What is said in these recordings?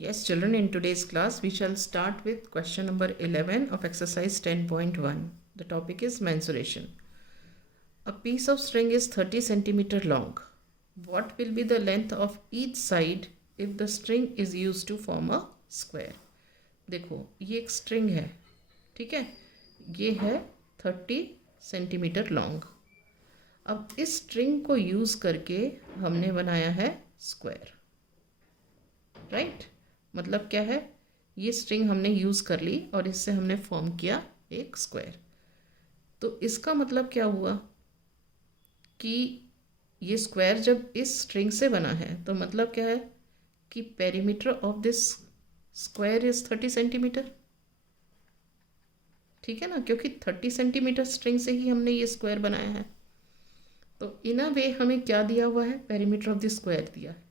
Yes, children, in today's class, we shall start with question number 11 of exercise 10.1. The topic is mensuration. A piece of string is 30 centimeter long. What will be the length of each side if the string is used to form a square? देखो, ये एक string है, ठीक है? ये है 30 centimetre long. अब इस स्ट्रिंग को यूज़ करके हमने बनाया है स्क्वायर, राइट? मतलब क्या है, ये स्ट्रिंग हमने यूज़ कर ली और इससे हमने फॉर्म किया एक स्क्वायर. तो इसका मतलब क्या हुआ कि ये स्क्वायर जब इस स्ट्रिंग से बना है तो मतलब क्या है कि perimeter of this square is 30 centimetre. ठीक है ना, क्योंकि 30 सेंटीमीटर स्ट्रिंग से ही हमने ये स्क्वायर बनाया है. तो इन अ वे हमें क्या दिया हुआ है, पेरीमीटर ऑफ द स्क्वायर दिया है.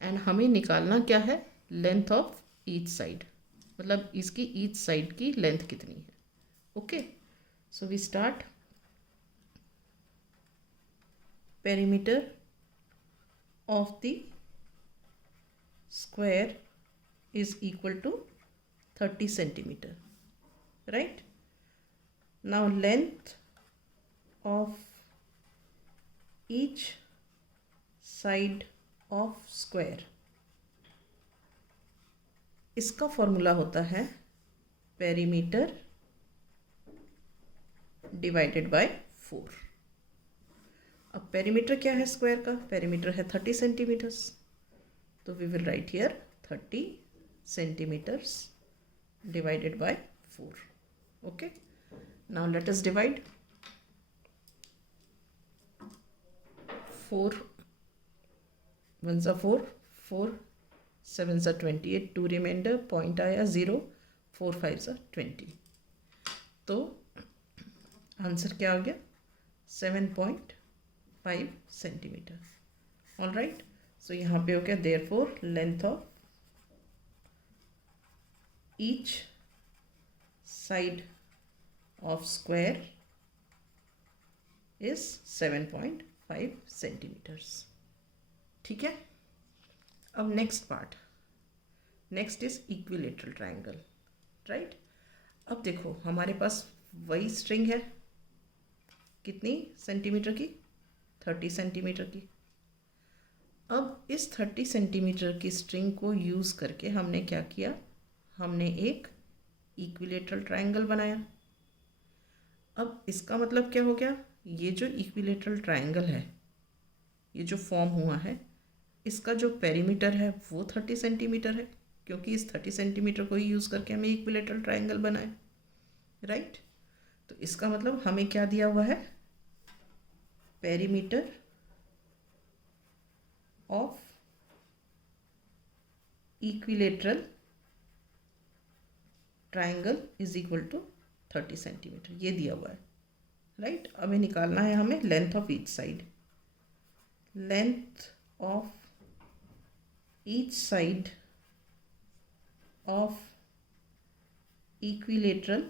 एंड हमें निकालना क्या है, लेंथ ऑफ ईच साइड, मतलब इसकी ईच साइड की लेंथ कितनी है. Okay, so we start. Perimeter of the square is equal to 30 centimeter, right? Now length of each side of square, इसका फॉर्मूला होता है पेरीमीटर डिवाइडेड बाय 4. अब perimeter क्या है स्क्वायर का, पेरीमीटर है 30 सेंटीमीटर्स, तो we will write here 30 centimeters divided by 4. Okay, now let us divide. 4 1s are 4, 4 7s are 28, 2 remainder, point आया 0, 4 5s are 20. तो आंसर क्या हो गया, 7.5 सेंटीमीटर. ऑल राइट, सो यहाँ पे हो गया therefore length of each side of square is 7.5 centimeters. ठीक है. अब next part, next is equilateral triangle, right? अब देखो हमारे पास वही स्ट्रिंग है, कितनी सेंटीमीटर की, 30 सेंटीमीटर की. अब इस 30 सेंटीमीटर की स्ट्रिंग को यूज़ करके हमने क्या किया, हमने एक इक्विलेटरल ट्रायंगल बनाया. अब इसका मतलब क्या हो गया, ये जो इक्विलेटरल ट्रायंगल है, ये जो फॉर्म हुआ है, इसका जो पेरीमीटर है वो 30 सेंटीमीटर है, क्योंकि इस 30 सेंटीमीटर को ही यूज़ करके हमें इक्विलेटरल ट्रायंगल बनाए, राइट? तो इसका मतलब हमें क्या दिया हुआ है, perimeter of equilateral triangle is equal to 30 centimetre, ये दिया हुआ है, राइट? हमें निकालना है हमें length of each side. Length of each side of equilateral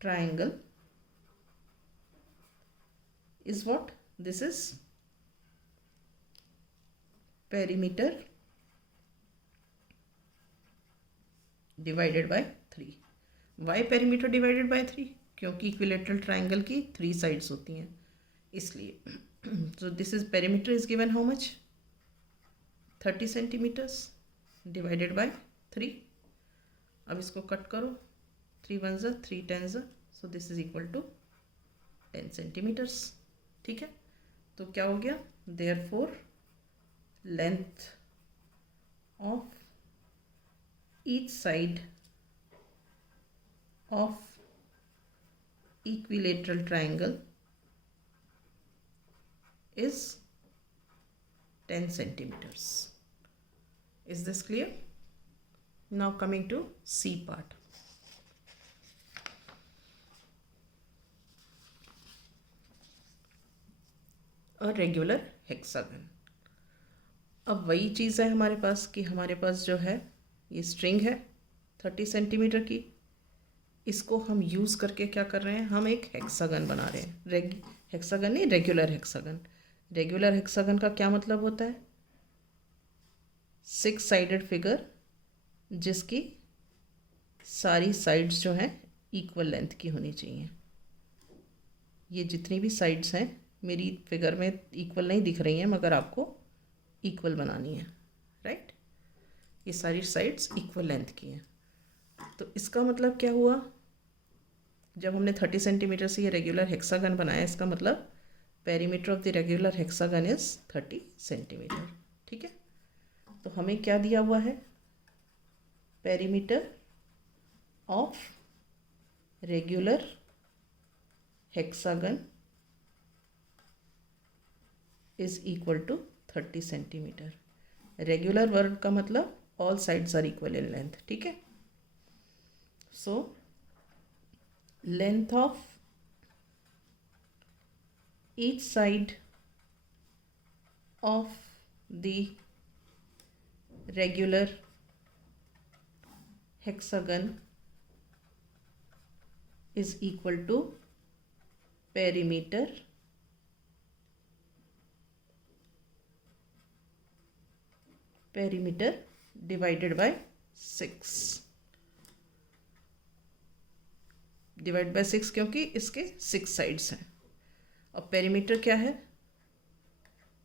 triangle is what? This is perimeter divided by 3. Why perimeter divided by 3? क्योंकि equilateral triangle की 3 साइड्स होती हैं, इसलिए. so this is perimeter is given how much, 30 centimeters divided by 3. अब इसको cut करो, 3 1s are 3 10s are, so this is equal to 10 centimeters. ठीक है, तो क्या हो गया, therefore length of each side of equilateral triangle is 10 centimeters. Is this clear? Now coming to C part. A regular hexagon. अब वही चीज़ है हमारे पास कि हमारे पास जो है ये स्ट्रिंग है 30 सेंटीमीटर की, इसको हम यूज़ करके क्या कर रहे हैं, हम एक हेक्सागन बना रहे हैं. हेक्सागन नहीं, रेगुलर हेक्सागन. रेगुलर हेक्सागन का क्या मतलब होता है, 6 साइडेड फिगर जिसकी सारी साइड्स जो हैं इक्वल लेंथ की होनी चाहिए। ये जितनी भी साइड्स हैं मेरी फिगर में इक्वल नहीं दिख रही हैं, मगर आपको इक्वल बनानी है, राइट। ये सारी साइड्स इक्वल लेंथ की हैं। तो इसका मतलब क्या हुआ, जब हमने 30 सेंटीमीटर से ये रेगुलर हेक्सागन बनाया, इसका मतलब perimeter of the regular hexagon is 30 centimetre. ठीक है, तो हमें क्या दिया हुआ है, perimeter of regular hexagon is equal to 30 centimetre. Regular word का मतलब all sides are equal in length. ठीक है, so length of each side of the regular hexagon is equal to perimeter divided by 6। Divide by 6 क्योंकि इसके 6 sides हैं। अब perimeter क्या है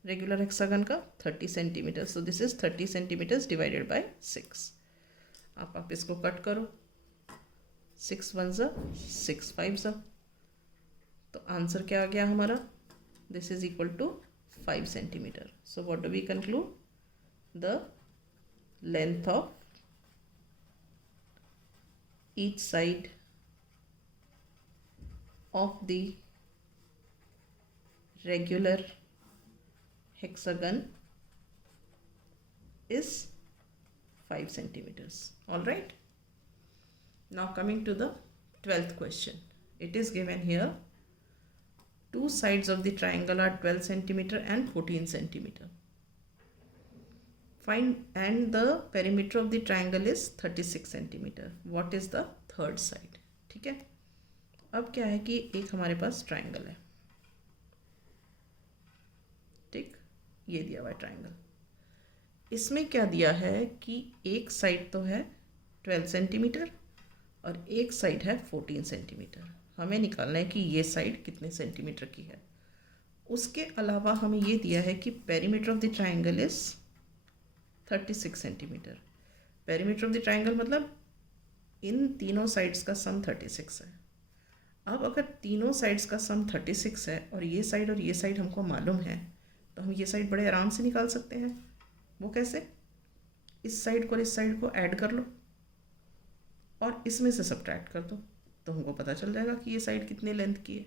रेगुलर हेक्सागन का, 30 centimetre. So this is 30 centimetres divided by 6। आप इसको कट करो, 6 1 ज़ा 6 5 ज़ा, तो आंसर क्या आ गया हमारा, this is equal to 5 centimetre. So what do we conclude, the length of each side of the regular hexagon is 5 centimeters. All right, now coming to the 12th question. It is given here, two sides of the triangle are 12 centimeter and 14 centimeter. Find, and the perimeter of the triangle is 36 centimeter. What is the third side? ठीक है, अब क्या है कि एक हमारे पास triangle है, ठीक, ये दिया हुआ है ट्राइंगल। इसमें क्या दिया है कि एक साइड तो है 12 सेंटीमीटर और एक साइड है 14 सेंटीमीटर। हमें निकालना है कि ये साइड कितने सेंटीमीटर की है। उसके अलावा हमें ये दिया है कि perimeter of the triangle is 36 centimetre. Perimeter of the triangle मतलब इन तीनों साइड्स का सम 36 है। अब अगर तीनों साइड्स का सम 36 है और ये साइड हमको मालूम है, तो हम ये साइड बड़े आराम से निकाल सकते हैं। वो कैसे, इस साइड को और इस साइड को ऐड कर लो और इसमें से सब्ट्रैक्ट कर दो, तो हमको पता चल जाएगा कि ये साइड कितने लेंथ की है।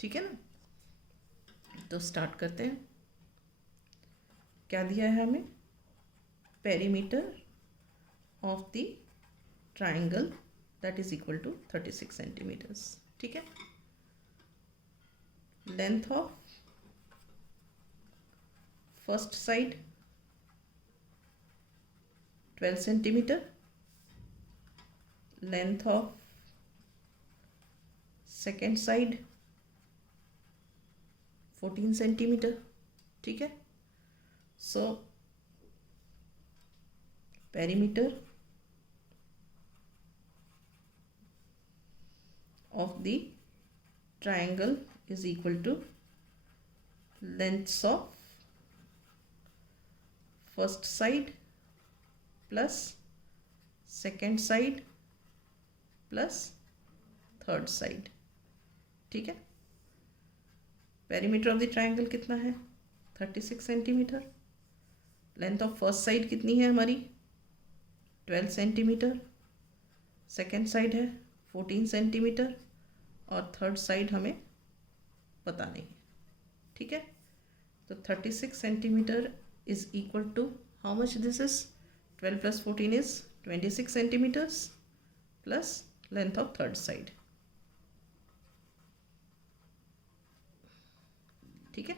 ठीक है ना, तो स्टार्ट करते हैं। क्या दिया है हमें, perimeter of the triangle that is equal to 36 centimetres. ठीक है, length of first side 12 centimetre, length of second side 14 centimetre. ठीक है, so perimeter of the triangle is equal to lengths of first side plus second side plus third side। ठीक है, perimeter of the triangle कितना है 36 centimetre, length of first side कितनी है हमारी 12 centimetre, second side है 14 सेंटीमीटर और third side हमें पता नहीं है। ठीक है, तो 36 centimetre is equal to how much, this is 12 plus 14 is 26 centimetres plus length of third side. ठीक है,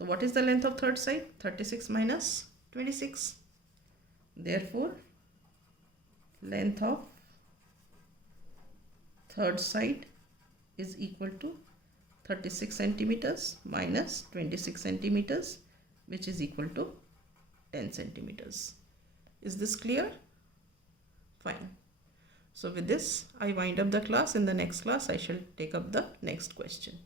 तो what is the length of third side, 36 minus 26, therefore length of third side is equal to 36 centimeters minus 26 centimeters, which is equal to 10 centimeters. Is this clear? Fine. So with this, I wind up the class. In the next class, I shall take up the next question.